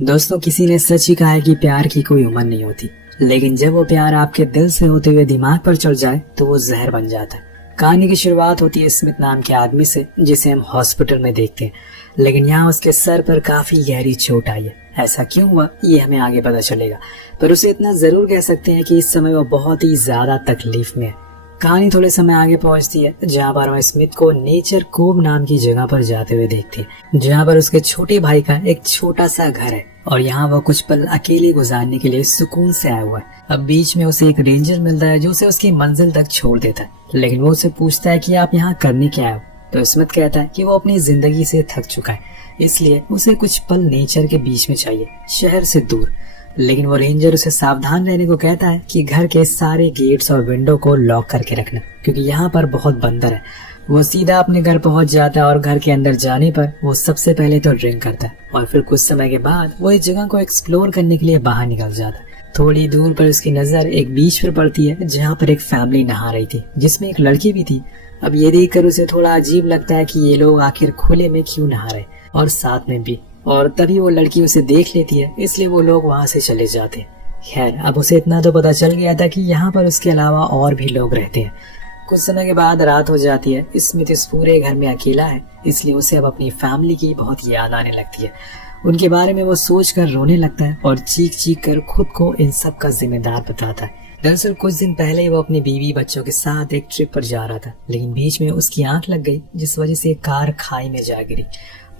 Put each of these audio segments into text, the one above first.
दोस्तों, किसी ने सच ही कहा है कि प्यार की कोई उम्र नहीं होती, लेकिन जब वो प्यार आपके दिल से होते हुए दिमाग पर चढ़ जाए तो वो जहर बन जाता है। कहानी की शुरुआत होती है स्मिथ नाम के आदमी से, जिसे हम हॉस्पिटल में देखते हैं, लेकिन यहाँ उसके सर पर काफी गहरी चोट आई है। ऐसा क्यों हुआ ये हमें आगे पता चलेगा, पर उसे इतना जरूर कह सकते हैं कि इस समय वो बहुत ही ज्यादा तकलीफ में है। कहानी थोड़े समय आगे पहुंचती है, जहाँ पर हम स्मिथ को नेचर कोव नाम की जगह पर जाते हुए देखते हैं, जहाँ पर उसके छोटे भाई का एक छोटा सा घर है और यहाँ वो कुछ पल अकेले गुजारने के लिए सुकून से आया हुआ है। अब बीच में उसे एक रेंजर मिलता है जो उसे उसकी मंजिल तक छोड़ देता है, लेकिन वो उसे पूछता है कि आप यहाँ करने क्या आए हो। तो स्मिथ कहता है कि वो अपनी जिंदगी से थक चुका है, इसलिए उसे कुछ पल नेचर के बीच में चाहिए, शहर से दूर। लेकिन वो रेंजर उसे सावधान रहने को कहता है कि घर के सारे गेट्स और विंडो को लॉक करके रखना, क्योंकि यहाँ पर बहुत बंदर है। वो सीधा अपने घर पहुंच जाता है और घर के अंदर जाने पर वो सबसे पहले तो ड्रिंक करता है और फिर कुछ समय के बाद वो इस जगह को एक्सप्लोर करने के लिए बाहर निकल जाता है। थोड़ी दूर पर उसकी नजर एक बीच पर पड़ती है, जहाँ पर एक फैमिली नहा रही थी, जिसमें एक लड़की भी थी। अब ये देखकर उसे थोड़ा अजीब लगता है कि ये लोग आखिर खुले में क्यों नहा रहे और साथ में भी, और तभी वो लड़की उसे देख लेती है, इसलिए वो लोग वहाँ से चले जाते हैं। खैर, अब उसे इतना तो पता चल गया था कि यहाँ पर उसके अलावा और भी लोग रहते हैं। कुछ समय के बाद रात हो जाती है। स्मिथ इस पूरे घर में अकेला है, इसलिए उसे अब अपनी फैमिली की बहुत याद आने लगती है। उनके बारे में वो सोच कर रोने लगता है और चीख चीख कर खुद को इन सब का जिम्मेदार बताता है। दरअसल कुछ दिन पहले वो अपनी बीवी बच्चों के साथ एक ट्रिप पर जा रहा था, लेकिन बीच में उसकी आंख लग गई, जिस वजह से कार खाई में जा गिरी।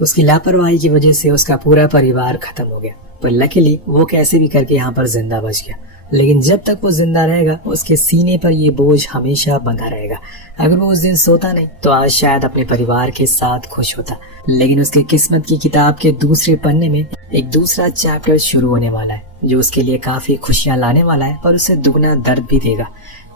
उसकी लापरवाही की वजह से उसका पूरा परिवार खत्म हो गया, पर लकीली वो कैसे भी करके यहाँ पर जिंदा बच गया। लेकिन जब तक वो जिंदा रहेगा, उसके सीने पर ये बोझ हमेशा बंधा रहेगा। अगर वो उस दिन सोता नहीं तो आज शायद अपने परिवार के साथ खुश होता, लेकिन उसके किस्मत की किताब के दूसरे पन्ने में एक दूसरा चैप्टर शुरू होने वाला है, जो उसके लिए काफी खुशियां लाने वाला है, पर उसे दुगना दर्द भी देगा।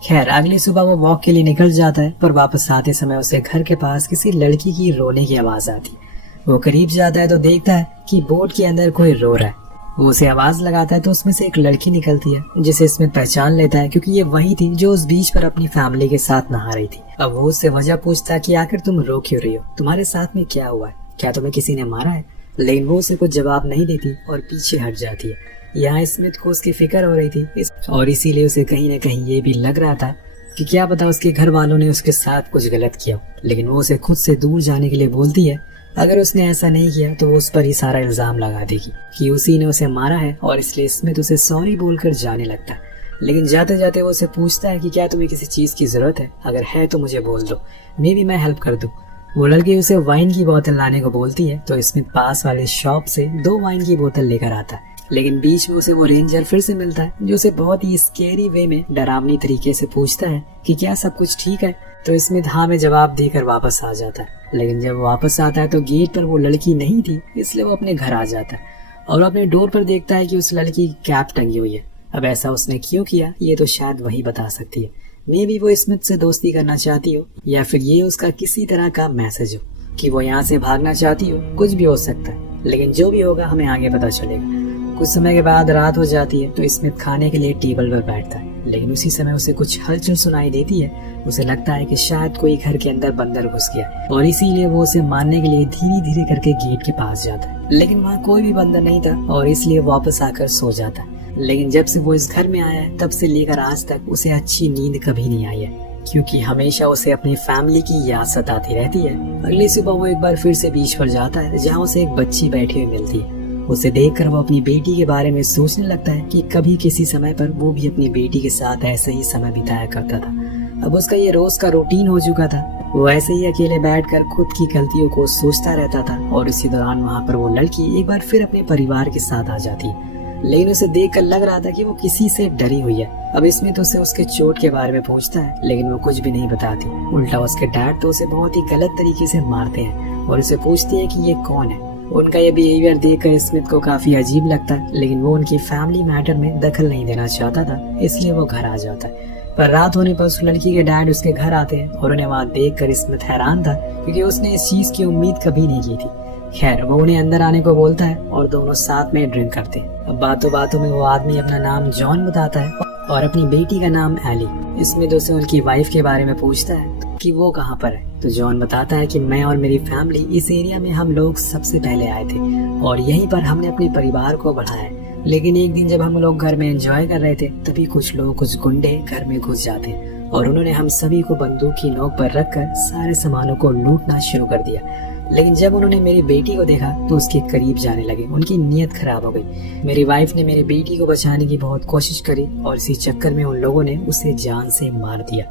खैर, अगली सुबह वो वॉक के लिए निकल जाता है, पर वापस आते समय उसे घर के पास किसी लड़की की रोने की आवाज आती है। वो करीब जाता है तो देखता है कि बोट के अंदर कोई रो रहा है। वो उसे आवाज लगाता है तो उसमें से एक लड़की निकलती है, जिसे इसमें पहचान लेता है, क्योंकि ये वही थी जो उस बीच पर अपनी फैमिली के साथ नहा रही थी। अब वो उससे वजह पूछता है कि आखिर तुम रो क्यों रही हो, तुम्हारे साथ में क्या हुआ है, क्या तुम्हें किसी ने मारा है। लेकिन वो उसे कुछ जवाब नहीं देती और पीछे हट जाती है। यहाँ स्मिथ को उसकी फिक्र हो रही थी और इसीलिए उसे कहीं न कहीं ये भी लग रहा था कि क्या पता उसके घर वालों ने उसके साथ कुछ गलत किया। लेकिन वो उसे खुद से दूर जाने के लिए बोलती है। अगर उसने ऐसा नहीं किया तो वो उस पर ही सारा इल्जाम लगा देगी कि उसी ने उसे मारा है, और इसलिए स्मिथ उसे सॉरी बोलकर जाने लगता है। लेकिन जाते जाते वो उसे पूछता है कि क्या तुम्हें किसी चीज की जरूरत है, अगर है तो मुझे बोल दो, मे भी मैं हेल्प कर दूं। वो लड़की उसे वाइन की बोतल लाने को बोलती है, तो स्मिथ पास वाले शॉप से 2 वाइन की बोतल लेकर आता है। लेकिन बीच में उसे वो रेंजर फिर से मिलता है, जो उसे बहुत ही स्केरी वे में डरावनी तरीके से पूछता है कि क्या सब कुछ ठीक है। तो स्मिथ हाँ में जवाब देकर वापस आ जाता है। लेकिन जब वापस आता है तो गेट पर वो लड़की नहीं थी, इसलिए वो अपने घर आ जाता है और अपने डोर पर देखता है कि उस लड़की की कैप टंगी हुई है। अब ऐसा उसने क्यों किया ये तो शायद वही बता सकती है। मे बी वो स्मिथ से दोस्ती करना चाहती हो, या फिर ये उसका किसी तरह का मैसेज हो कि वो यहाँ से भागना चाहती हो। कुछ भी हो सकता है, लेकिन जो भी होगा हमें आगे पता चलेगा। कुछ समय के बाद रात हो जाती है तो स्मिथ खाने के लिए टेबल पर बैठता है, लेकिन उसी समय उसे कुछ हलचल सुनाई देती है। उसे लगता है कि शायद कोई घर के अंदर बंदर घुस गया और इसीलिए वो उसे मारने के लिए धीरे धीरे करके गेट के पास जाता है। लेकिन वहाँ कोई भी बंदर नहीं था और इसलिए वापस आकर सो जाता है। लेकिन जब से वो इस घर में आया है, तब से लेकर आज तक उसे अच्छी नींद कभी नहीं आई है, क्योंकि हमेशा उसे अपनी फैमिली की याद सताती रहती है। अगली सुबह वो एक बार फिर से बीच पर जाता है, जहाँ उसे एक बच्ची बैठी हुई मिलती है। उसे देखकर वो अपनी बेटी के बारे में सोचने लगता है कि कभी किसी समय पर वो भी अपनी बेटी के साथ ऐसे ही समय बिताया करता था। अब उसका ये रोज का रूटीन हो चुका था। वो ऐसे ही अकेले बैठकर खुद की गलतियों को सोचता रहता था और इसी दौरान वहाँ पर वो लड़की एक बार फिर अपने परिवार के साथ आ जाती है। लेकिन उसे देखकर लग रहा था कि वो किसी से डरी हुई है। अब इसमें तो उसे उसके चोट के बारे में पूछता है, लेकिन वो कुछ भी नहीं बताती। उल्टा उसके डैड तो उसे बहुत ही गलत तरीके से मारते हैं और उसे पूछती है कि ये कौन है। उनका ये बिहेवियर देखकर स्मिथ को काफी अजीब लगता है, लेकिन वो उनकी फैमिली मैटर में दखल नहीं देना चाहता था, इसलिए वो घर आ जाता है। पर रात होने पर उस लड़की के डैड उसके घर आते हैं और उन्हें वहाँ देखकर स्मिथ हैरान था, क्योंकि उसने इस चीज की उम्मीद कभी नहीं की थी। खैर, वो उन्हें अंदर आने को बोलता है और दोनों साथ में ड्रिंक करते हैं। अब बातों बातों में वो आदमी अपना नाम जॉन बताता है और अपनी बेटी का नाम एली। इसमें दोस्तों उनकी वाइफ के बारे में पूछता है कि वो कहाँ पर है। तो जॉन बताता है कि मैं और मेरी फैमिली इस एरिया में हम लोग सबसे पहले आए थे और यहीं पर हमने अपने परिवार को बढ़ाया है। लेकिन एक दिन जब हम लोग घर में एंजॉय कर रहे थे तभी कुछ गुंडे घर में घुस जाते और उन्होंने हम सभी को बंदूक की नोक पर रखकर सारे सामानों को लूटना शुरू कर दिया। लेकिन जब उन्होंने मेरी बेटी को देखा तो उसके करीब जाने लगे। उनकी नीयत खराब हो गई। मेरी वाइफ ने मेरी बेटी को बचाने की बहुत कोशिश करी और इसी चक्कर में उन लोगों ने उसे जान से मार दिया।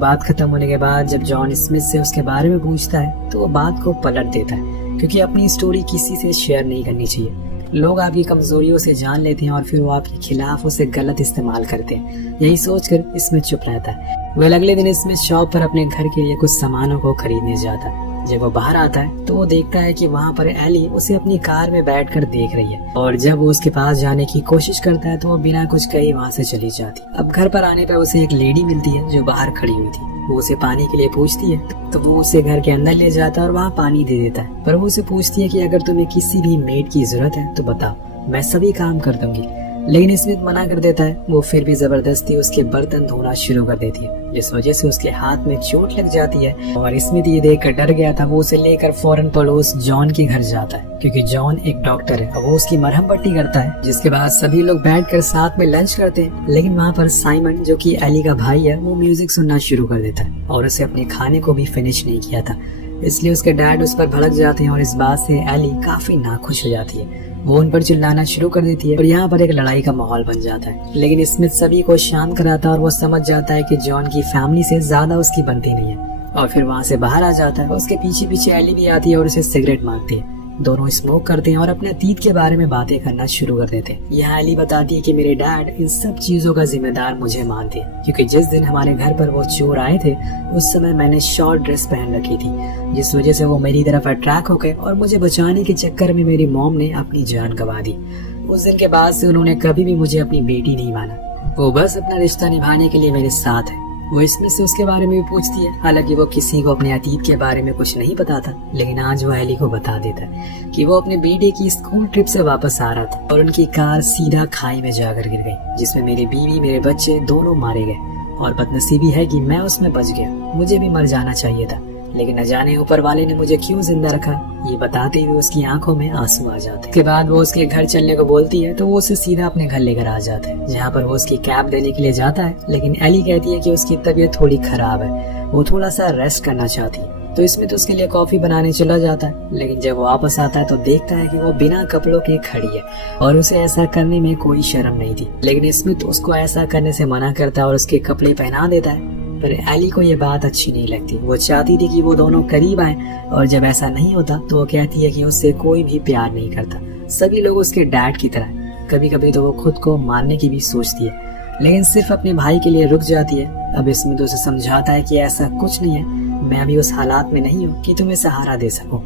बात खत्म होने के बाद जब जॉन स्मिथ से उसके बारे में पूछता है तो वो बात को पलट देता है, क्योंकि अपनी स्टोरी किसी से शेयर नहीं करनी चाहिए। लोग आपकी कमजोरियों से जान लेते हैं और फिर वो आपके खिलाफ उसे गलत इस्तेमाल करते हैं। यही सोचकर स्मिथ चुप रहता है। वह अगले दिन स्मिथ शॉप पर अपने घर के लिए कुछ सामानों को खरीदने जाता है। जब वो बाहर आता है तो वो देखता है कि वहाँ पर एली उसे अपनी कार में बैठकर देख रही है और जब वो उसके पास जाने की कोशिश करता है तो वो बिना कुछ कहे वहाँ से चली जाती। अब घर पर आने पर उसे एक लेडी मिलती है जो बाहर खड़ी हुई थी। वो उसे पानी के लिए पूछती है तो वो उसे घर के अंदर ले जाता है और वहाँ पानी दे देता है। पर वो उसे पूछती है कि अगर तुम्हें किसी भी मेड की जरूरत है तो बताओ, मैं सभी काम कर दूंगी। लेकिन स्मिथ मना कर देता है। वो फिर भी जबरदस्ती उसके बर्तन धोना शुरू कर देती है, जिस वजह से उसके हाथ में चोट लग जाती है और स्मिथ ये देखकर डर गया था। वो उसे लेकर फौरन पड़ोस जॉन के घर जाता है, क्योंकि जॉन एक डॉक्टर है। वो उसकी मरहम पट्टी करता है, जिसके बाद सभी लोग बैठकर साथ में लंच करते हैं। लेकिन वहाँ पर साइमन, जो कि एली का भाई है, वो म्यूजिक सुनना शुरू कर देता है और उसे अपने खाने को भी फिनिश नहीं किया था। इसलिए उसके डैड उस पर भड़क जाते हैं और इस बात से एली काफी नाखुश हो जाती है। वो उन पर चिल्लाना शुरू कर देती है और यहाँ पर एक लड़ाई का माहौल बन जाता है। लेकिन स्मिथ सभी को शांत कराता है और वो समझ जाता है कि जॉन की फैमिली से ज्यादा उसकी बनती नहीं है और फिर वहाँ से बाहर आ जाता है। उसके पीछे पीछे एली भी आती है और उसे सिगरेट मांगती है। दोनों स्मोक करते हैं और अपने अतीत के बारे में बातें करना शुरू कर देते हैं। यहाँ एली बताती है कि मेरे डैड इन सब चीजों का जिम्मेदार मुझे मानते हैं, क्योंकि जिस दिन हमारे घर पर वो चोर आए थे उस समय मैंने शॉर्ट ड्रेस पहन रखी थी, जिस वजह से वो मेरी तरफ अट्रैक्ट हो गए और मुझे बचाने के चक्कर में मेरी मॉम ने अपनी जान गंवा दी। उस दिन के बाद से उन्होंने कभी भी मुझे अपनी बेटी नहीं माना। वो बस अपना रिश्ता निभाने के लिए मेरे साथ है। वो स्मिथ से उसके बारे में भी पूछती है। हालांकि वो किसी को अपने अतीत के बारे में कुछ नहीं बताता, लेकिन आज वो एली को बता देता है कि वो अपने बेटे की स्कूल ट्रिप से वापस आ रहा था और उनकी कार सीधा खाई में जाकर गिर गई, जिसमें मेरी बीवी, मेरे बच्चे दोनों मारे गए और बदनसीबी है कि मैं उसमें बच गया। मुझे भी मर जाना चाहिए था, लेकिन न जाने ऊपर वाले ने मुझे क्यों जिंदा रखा। ये बताते हुए उसकी आंखों में आंसू आ जाते। उसके बाद वो उसके घर चलने को बोलती है तो वो उसे सीधा अपने घर लेकर आ जाता है, जहाँ पर वो उसकी कैब देने के लिए जाता है। लेकिन एली कहती है कि उसकी तबीयत थोड़ी खराब है, वो थोड़ा सा रेस्ट करना चाहती है। तो स्मिथ उसके लिए कॉफी बनाने चला जाता है। लेकिन जब वो वापस आता है तो देखता है कि वो बिना कपड़ों के खड़ी है और उसे ऐसा करने में कोई शर्म नहीं थी। लेकिन स्मिथ उसको ऐसा करने से मना करता है और उसके कपड़े पहना देता है। पर एली को ये बात अच्छी नहीं लगती। वो चाहती थी कि वो दोनों करीब आए और जब ऐसा नहीं होता तो वो कहती है कि उससे कोई भी प्यार नहीं करता। सभी लोग उसके डैड की तरह। कभी कभी तो वो खुद को मारने की भी सोचती है, लेकिन सिर्फ अपने भाई के लिए रुक जाती है। अब स्मिथ उसे समझाता है कि ऐसा कुछ नहीं है, मैं अभी उस हालात में नहीं हूँ कि तुम्हें सहारा दे सकूं।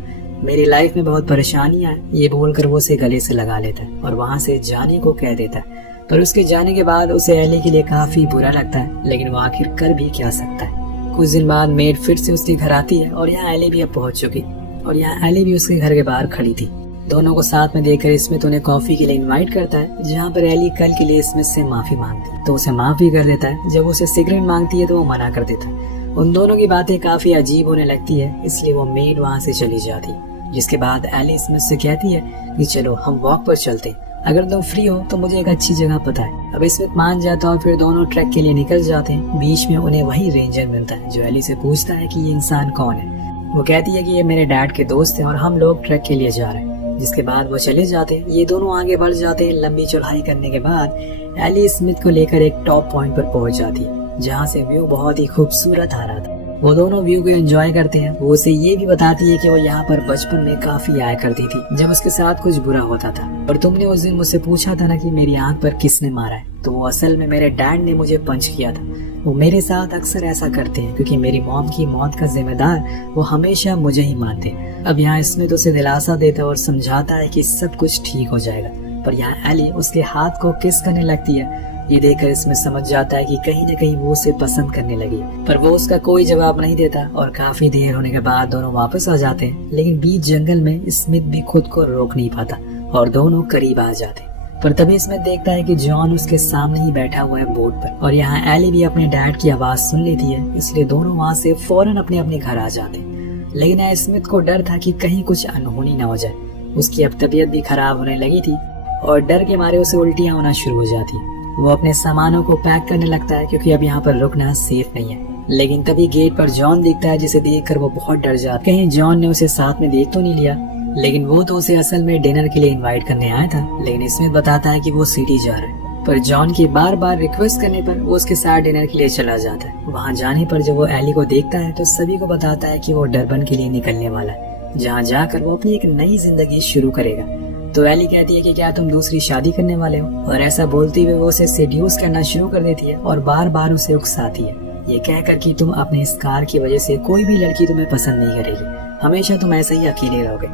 मेरी लाइफ में बहुत परेशानियां हैं। ये बोलकर वो उसे गले से लगा लेता है और वहाँ से जाने को कह देता है। पर उसके जाने के बाद उसे एली के लिए काफी बुरा लगता है, लेकिन वो आखिर कर भी क्या सकता है। कुछ दिन बाद मेड फिर से उसके घर आती है और यहाँ एली भी अब पहुंच चुकी और यहाँ एली भी उसके घर के बाहर खड़ी थी। दोनों को साथ में देखकर स्मिथ उन्हें कॉफी के लिए इनवाइट करता है, जहाँ पर एली कल के लिए स्मिथ से माफी मांगती तो उसे माफ भी कर देता है। जब उसे सिगरेट मांगती है तो वो मना कर देता है। उन दोनों की बातें काफी अजीब होने लगती है, इसलिए वो मेड वहाँ से चली जाती। जिसके बाद एली स्मिथ से कहती है कि चलो हम वॉक पर चलते, अगर तुम फ्री हो तो मुझे एक अच्छी जगह पता है। अब स्मिथ मान जाता है और फिर दोनों ट्रैक के लिए निकल जाते हैं। बीच में उन्हें वही रेंजर मिलता है जो एली से पूछता है कि ये इंसान कौन है। वो कहती है कि ये मेरे डैड के दोस्त हैं और हम लोग ट्रैक के लिए जा रहे हैं। जिसके बाद वो चले जाते हैं। ये दोनों आगे बढ़ जाते हैं। लंबी चढ़ाई करने के बाद एली स्मिथ को लेकर एक टॉप पॉइंट पर पहुंच जाती है, जहाँ से व्यू बहुत ही खूबसूरत आ रहा था। वो दोनों व्यू को एंजॉय करते हैं। वो उसे ये भी बताती है कि वो यहाँ पर बचपन में काफी आया करती थी जब उसके साथ कुछ बुरा होता था। और तुमने उस दिन मुझसे पूछा था ना कि मेरी आंख पर किसने मारा है, तो वो असल में मेरे डैड ने मुझे पंच किया था। वो मेरे साथ अक्सर ऐसा करते हैं क्योंकि मेरी मॉम की मौत का जिम्मेदार वो हमेशा मुझे ही मानते हैं। अब यहाँ स्मिथ उसे दिलासा देता है और समझाता है कि सब कुछ ठीक हो जाएगा। पर यहाँ एली उसके हाथ को किस करने लगती है। ये देखकर इसमें समझ जाता है कि कहीं न कहीं वो उसे पसंद करने लगी, पर वो उसका कोई जवाब नहीं देता और काफी देर होने के बाद दोनों वापस आ जाते हैं। लेकिन बीच जंगल में स्मिथ भी खुद को रोक नहीं पाता और दोनों करीब आ जाते। पर तभी स्मिथ देखता है कि जॉन उसके सामने ही बैठा हुआ है बोट पर, और यहाँ एली भी अपने डैड की आवाज सुन लेती है, इसलिए दोनों वहाँ से फौरन अपने अपने घर आ जाते हैं। लेकिन स्मिथ को डर था कि कहीं कुछ अनहोनी न हो जाए। उसकी अब तबीयत भी खराब होने लगी थी और डर के मारे उसे उल्टियां होना शुरू हो जाती। वो अपने सामानों को पैक करने लगता है क्योंकि अब यहाँ पर रुकना सेफ नहीं है। लेकिन तभी गेट पर जॉन दिखता है, जिसे देखकर वो बहुत डर जाता। कहीं जॉन ने उसे साथ में देख तो नहीं लिया, लेकिन वो तो उसे असल में डिनर के लिए इनवाइट करने आया था। लेकिन स्मिथ बताता है कि वो सिटी जा रहा है, पर जॉन की बार बार रिक्वेस्ट करने पर वो उसके साथ डिनर के लिए चला जाता है। वहाँ जाने पर जब वो एली को देखता है तो सभी को बताता है कि वो डरबन के लिए निकलने वाला है, जहाँ जाकर वो अपनी एक नई जिंदगी शुरू करेगा। तो एली कहती है कि क्या तुम दूसरी शादी करने वाले हो, और ऐसा बोलते हुए वो उसे सेड्यूस करना शुरू कर देती है और बार बार उसे उकसाती है, ये कहकर कि तुम अपने स्कार की वजह से कोई भी लड़की तुम्हें पसंद नहीं करेगी, हमेशा तुम ऐसे ही अकेले रहोगे।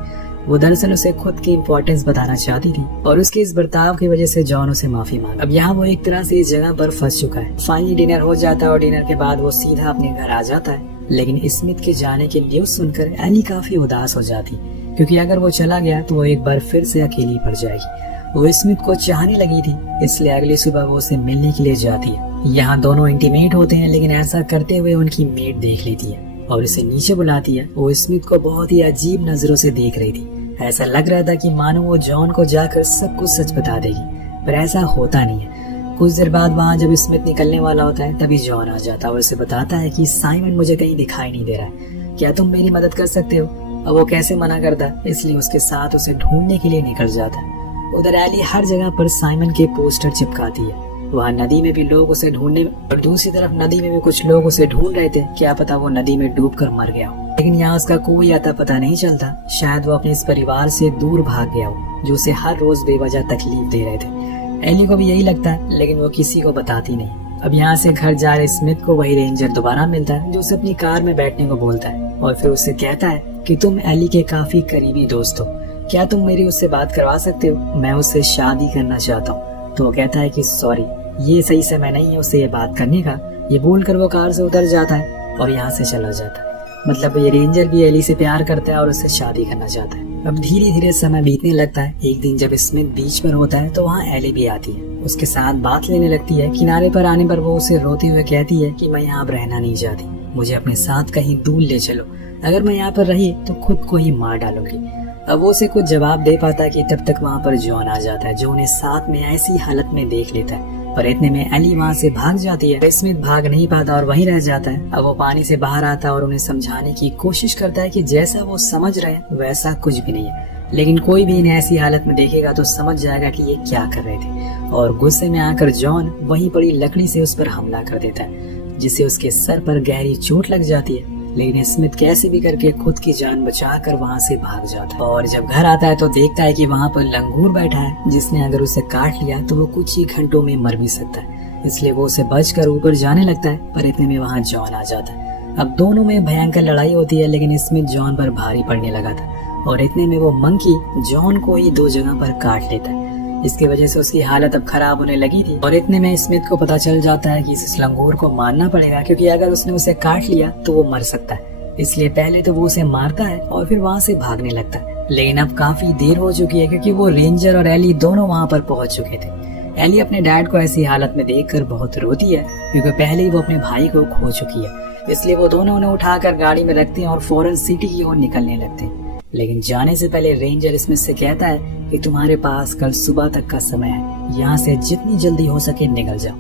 वो दरअसल उसे खुद की इम्पोर्टेंस बताना चाहती थी और उसके इस बर्ताव की वजह से जॉन उसे माफी मांगा। अब यहाँ वो एक तरह से इस जगह पर फंस चुका है। फाइनली डिनर हो जाता है और डिनर के बाद वो सीधा अपने घर आ जाता है। लेकिन स्मिथ के जाने की न्यूज सुनकर एली काफी उदास हो जाती, क्योंकि अगर वो चला गया तो वो एक बार फिर से अकेली पड़ जाएगी। वो स्मिथ को चाहने लगी थी, इसलिए अगली सुबह वो उसे मिलने के लिए जाती है। यहाँ दोनों इंटीमेट होते हैं, लेकिन ऐसा करते हुए उनकी मेड देख लेती है और उसे नीचे बुलाती है। वो स्मिथ को बहुत ही अजीब नजरों से देख रही थी। ऐसा लग रहा था कि मानो वो जॉन को जाकर सब कुछ सच बता देगी, पर ऐसा होता नहीं है। कुछ देर बाद वहाँ जब स्मिथ निकलने वाला होता है तभी जॉन आ जाता है और उसे बताता है कि साइमन मुझे कहीं दिखाई नहीं दे रहा है, क्या तुम मेरी मदद कर सकते हो। अब वो कैसे मना करता, इसलिए उसके साथ उसे ढूंढने के लिए निकल जाता है। उधर एली हर जगह पर साइमन के पोस्टर चिपकाती है। वहाँ नदी में भी लोग उसे ढूंढने, और दूसरी तरफ नदी में भी कुछ लोग उसे ढूंढ रहे थे, क्या पता वो नदी में डूबकर मर गया हो। लेकिन यहाँ उसका कोई आता पता नहीं चलता। शायद वो अपने इस परिवार से दूर भाग गया हो, जो उसे हर रोज बेवजह तकलीफ दे रहे थे। एली को भी यही लगता है, लेकिन वो किसी को बताती नहीं। अब यहाँ से घर जा रहे स्मिथ को वही रेंजर दोबारा मिलता है, जो उसे अपनी कार में बैठने को बोलता है और फिर उससे कहता है कि तुम एली के काफी करीबी दोस्त हो, क्या तुम मेरी उससे बात करवा सकते हो, मैं उससे शादी करना चाहता हूँ। तो वो कहता है कि सॉरी, ये सही समय नहीं है उससे ये बात करने का। ये बोलकर वो कार से उतर जाता है और यहाँ से चला जाता है। मतलब ये रेंजर भी एली से प्यार करता है और उससे शादी करना चाहता है। अब धीरे धीरे समय बीतने लगता है। एक दिन जब स्मिथ बीच पर होता है तो वहाँ एली भी आती है, उसके साथ बात लेने लगती है। किनारे पर आने पर वो उसे रोते हुए कहती है कि मैं यहाँ अब रहना नहीं चाहती, मुझे अपने साथ कहीं दूर ले चलो, अगर मैं यहाँ पर रही तो खुद को ही मार डालूंगी। अब वो उसे कुछ जवाब दे पाता है कि तब तक वहाँ पर जॉन आ जाता है, जो उन्हें साथ में ऐसी हालत में देख लेता है। पर इतने में एली वहाँ से भाग जाती है। स्मिथ भाग नहीं पाता और वहीं रह जाता है। अब वो पानी से बाहर आता है और उन्हें समझाने की कोशिश करता है कि जैसा वो समझ रहे हैं वैसा कुछ भी नहीं है, लेकिन कोई भी इन्हें ऐसी हालत में देखेगा तो समझ जाएगा कि ये क्या कर रहे थे। और गुस्से में आकर जॉन वहीं पड़ी लकड़ी से उस पर हमला कर देता है, जिससे उसके सर पर गहरी चोट लग जाती है। लेकिन स्मिथ कैसे भी करके खुद की जान बचाकर वहाँ से भाग जाता है। और जब घर आता है तो देखता है कि वहाँ पर लंगूर बैठा है, जिसने अगर उसे काट लिया तो वो कुछ ही घंटों में मर भी सकता है। इसलिए वो उसे बचकर ऊपर जाने लगता है, पर इतने में वहाँ जॉन आ जाता है। अब दोनों में भयंकर लड़ाई होती है, लेकिन स्मिथ जॉन पर भारी पड़ने लगा था और इतने में वो मंकी जॉन को ही 2 जगह पर काट लेता है। इसकी वजह से उसकी हालत अब खराब होने लगी थी और इतने में स्मिथ को पता चल जाता है कि इस लंगूर को मारना पड़ेगा, क्योंकि अगर उसने उसे काट लिया तो वो मर सकता है। इसलिए पहले तो वो उसे मारता है और फिर वहाँ से भागने लगता है। लेकिन अब काफी देर हो चुकी है, क्योंकि वो रेंजर और एली दोनों वहाँ पर पहुंच चुके थे। एली अपने डैड को ऐसी हालत में देखकर बहुत रोती है, क्योंकि पहले ही वो अपने भाई को खो चुकी है। इसलिए वो दोनों उन्हें उठाकर गाड़ी में रखते हैं और फौरन सिटी की ओर निकलने लगते हैं। लेकिन जाने से पहले रेंजर स्मिथ से कहता है कि तुम्हारे पास कल सुबह तक का समय है, यहाँ से जितनी जल्दी हो सके निकल जाओ।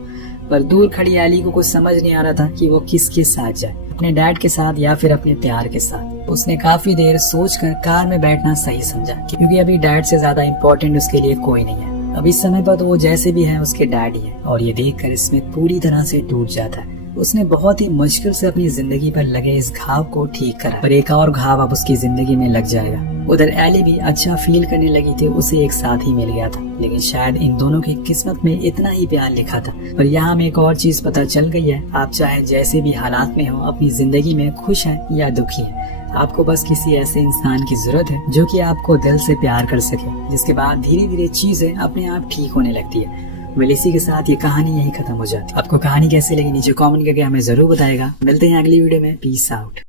पर दूर खड़ी एली को कुछ समझ नहीं आ रहा था कि वो किसके साथ जाए, अपने डैड के साथ या फिर अपने प्यार के साथ। उसने काफी देर सोचकर कार में बैठना सही समझा, क्योंकि अभी डैड से ज्यादा इम्पोर्टेंट उसके लिए कोई नहीं है। अब इस समय पर तो वो जैसे भी है उसके डैड ही है। और ये देखकर स्मिथ पूरी तरह से टूट जाता है। उसने बहुत ही मुश्किल से अपनी जिंदगी पर लगे इस घाव को ठीक करा, पर एक और घाव अब उसकी जिंदगी में लग जाएगा। उधर एली भी अच्छा फील करने लगी थी, उसे एक साथ ही मिल गया था, लेकिन शायद इन दोनों की किस्मत में इतना ही प्यार लिखा था। पर यहाँ हमें एक और चीज पता चल गई है, आप चाहे जैसे भी हालात में हो, अपनी जिंदगी में खुश हैं या दुखी हैं, आपको बस किसी ऐसे इंसान की जरूरत है जो कि आपको दिल से प्यार कर सके, जिसके बाद धीरे धीरे चीजें अपने आप ठीक होने लगती है। वेल इसी के साथ ये कहानी यही खत्म हो जाती है। आपको कहानी कैसी लगी नीचे कमेंट करके हमें जरूर बताएगा। मिलते हैं अगली वीडियो में। Peace out.